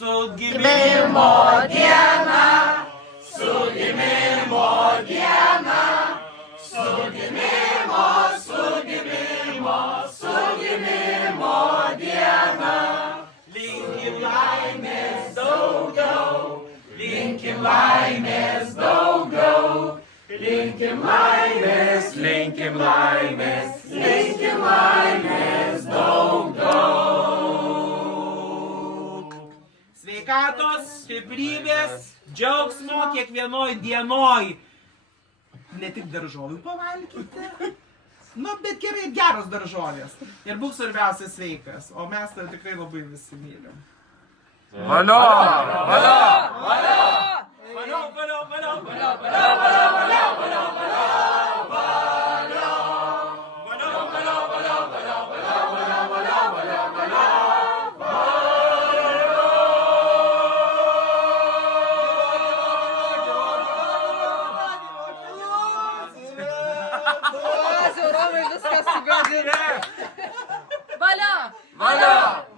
Su gimimo diena, su gimimo diena, su gimimo, su gimimo, su gimimo diena. Linkim laimės daugiau, linkim laimės daugiau, linkim laimės, linkim laimės, linkim laimės daug. Sveikatos, stiprybės, džiaugsmo kiekvienoj dienoj. Ne tik daržovių pavalgyti, nu, bet gerai, geros daržovės. Ir būk svarbiausia sveikas, o mes tai tikrai labai visi mylim. Valio! Valio! Valio, valio, valio, valio, valio, valio, valio, valio, Romai viskas sugadina. Valia! Valio!